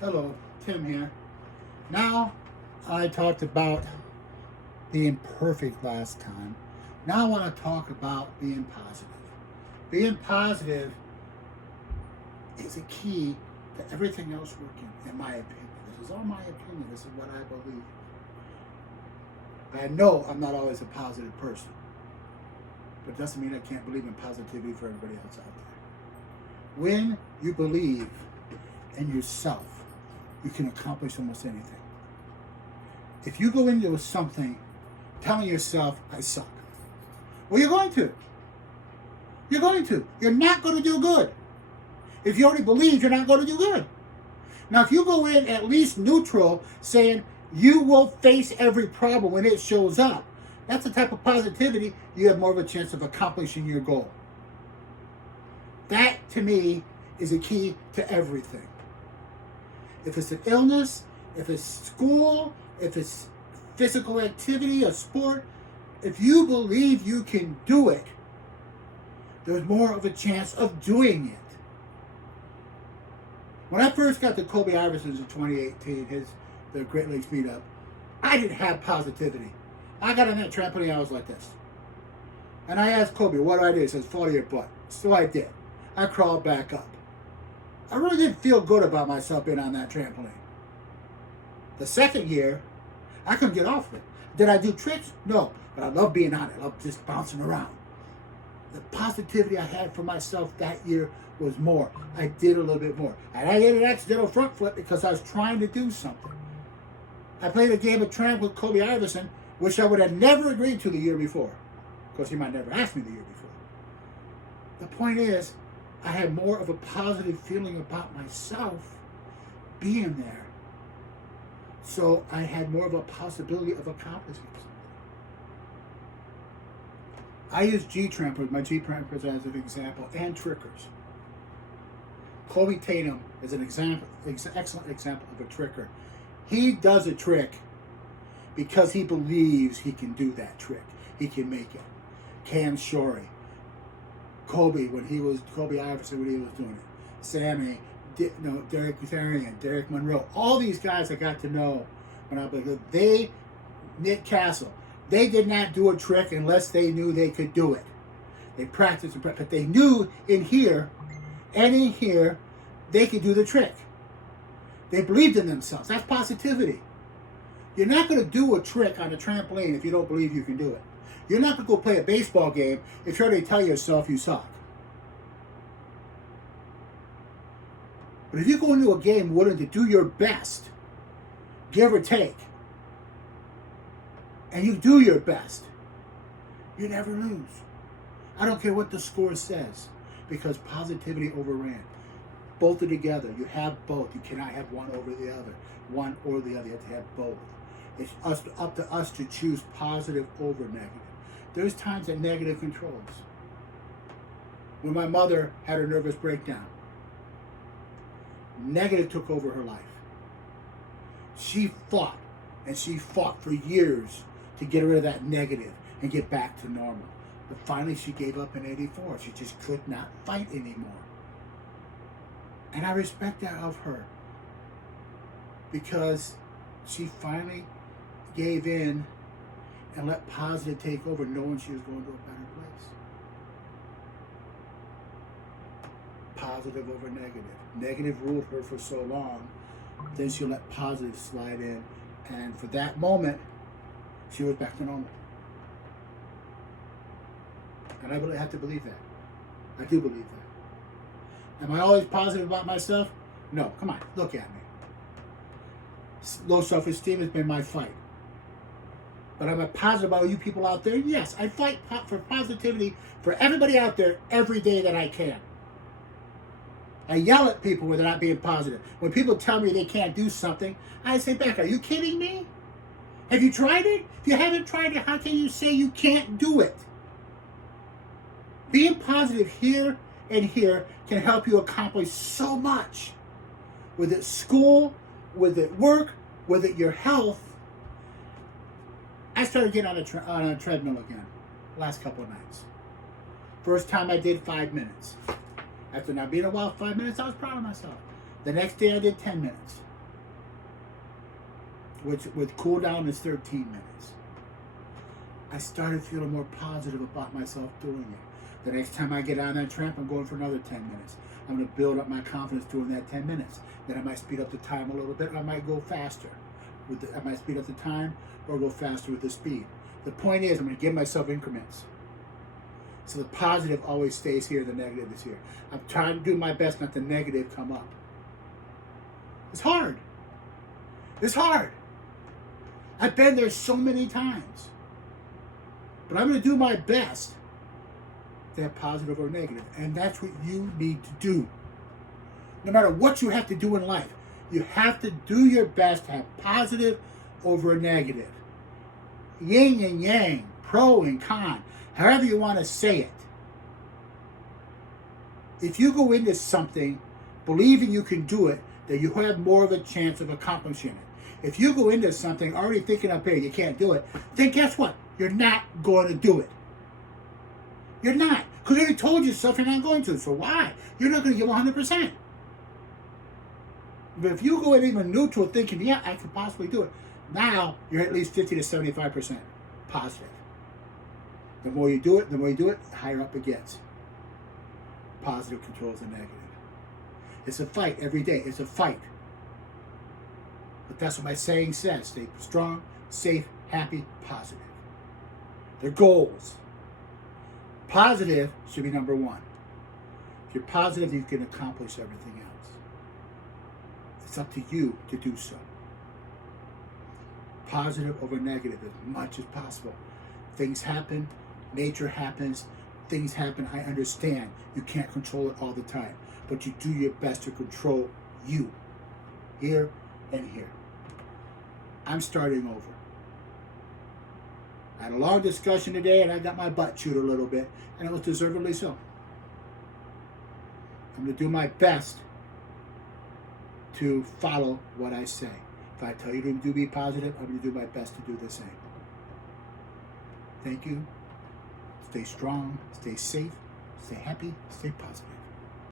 Hello, Tim here. Now, I talked about being perfect last time. Now I want to talk about being positive. Being positive is a key to everything else working, in my opinion. This is all my opinion. This is what I believe. I know I'm not always a positive person, but it doesn't mean I can't believe in positivity for everybody else out there. When you believe in yourself, you can accomplish almost anything. If you go into something telling yourself, I suck, well, you're going to. You're going to. You're not going to do good. If you already believe, you're not going to do good. Now, if you go in at least neutral, saying you will face every problem when it shows up, that's the type of positivity you have more of a chance of accomplishing your goal. That, to me, is a key to everything. If it's an illness, if it's school, if it's physical activity, a sport, if you believe you can do it, there's more of a chance of doing it. When I first got to Kobe Iverson's in 2018, the Great Lakes meetup, I didn't have positivity. I got on that trampoline, I was like this. And I asked Kobe, what do I do? He says, fall to your butt. So I did. I crawled back up. I really didn't feel good about myself being on that trampoline. The second year, I couldn't get off of it. Did I do tricks? No. But I love being on it. I love just bouncing around. The positivity I had for myself that year was more. I did a little bit more. And I did an accidental front flip because I was trying to do something. I played a game of tramp with Kobe Iverson, which I would have never agreed to the year before. Because he might never ask me the year before. The point is, I had more of a positive feeling about myself being there. So I had more of a possibility of accomplishing something. I use G-Trampers, my G-Trampers as an example, and trickers. Kobe Tatum is an excellent example of a tricker. He does a trick because he believes he can do that trick. He can make it. Cam Shorey, Kobe Iverson when he was doing it, Sammy, Derek Tharian, Derek Monroe, all these guys I got to know when I was like, Nick Castle, they did not do a trick unless they knew they could do it. They practiced and practiced, but they knew in here and in here they could do the trick. They believed in themselves. That's positivity. You're not going to do a trick on a trampoline if you don't believe you can do it. You're not going to go play a baseball game if you already tell yourself you suck. But if you go into a game willing to do your best, give or take, and you do your best, you never lose. I don't care what the score says, because positivity overran. Both are together. You have both. You cannot have one over the other. One or the other. You have to have both. It's up to us to choose positive over negative. There's times that negative controls. When my mother had her nervous breakdown, negative took over her life. She fought, and she fought for years to get rid of that negative and get back to normal. But finally she gave up in 84. She just could not fight anymore. And I respect that of her, because she finally gave in and let positive take over, knowing she was going to a better place. Positive over negative. Negative ruled her for so long, then she let positive slide in, and for that moment, she was back to normal. And I really have to believe that. I do believe that. Am I always positive about myself? No. Come on, look at me. Low self-esteem has been my fight. But am I positive about you people out there? Yes, I fight for positivity for everybody out there every day that I can. I yell at people when they're not being positive. When people tell me they can't do something, I say back, are you kidding me? Have you tried it? If you haven't tried it, how can you say you can't do it? Being positive here and here can help you accomplish so much. With it school, with it work, with it your health. I started getting on a treadmill again last couple of nights. First time I did 5 minutes. After not being a while, 5 minutes, I was proud of myself. The next day I did 10 minutes. with cool down is 13 minutes. I started feeling more positive about myself doing it. The next time I get on that tramp, I'm going for another 10 minutes. I'm going to build up my confidence doing that 10 minutes. Then I might speed up the time a little bit, or I might go faster. I might speed up the time or go faster with the speed. The point is, I'm going to give myself increments. So the positive always stays here, the negative is here. I'm trying to do my best not to negative come up. It's hard. It's hard. I've been there so many times. But I'm going to do my best to have positive or negative. And that's what you need to do. No matter what you have to do in life, you have to do your best to have positive over negative. Yin and yang, pro and con, however you want to say it. If you go into something believing you can do it, then you have more of a chance of accomplishing it. If you go into something already thinking up here you can't do it, then guess what? You're not going to do it. You're not. Because you already told yourself you're not going to. So why? You're not going to give 100%. But if you go in even neutral thinking, yeah, I could possibly do it, now you're at least 50 to 75% positive. The more you do it, the higher up it gets. Positive controls the negative. It's a fight every day. It's a fight. But that's what my saying says. Stay strong, safe, happy, positive. They're goals. Positive should be number one. If you're positive, you can accomplish everything else. It's up to you to do so. Positive over negative as much as possible. Things happen. Nature happens. Things happen. I understand. You can't control it all the time. But you do your best to control you. Here and here. I'm starting over. I had a long discussion today and I got my butt chewed a little bit. And it was deservedly so. I'm going to do my best to follow what I say. If I tell you to be positive, I'm going to do my best to do the same. Thank you. Stay strong, stay safe, stay happy, stay positive.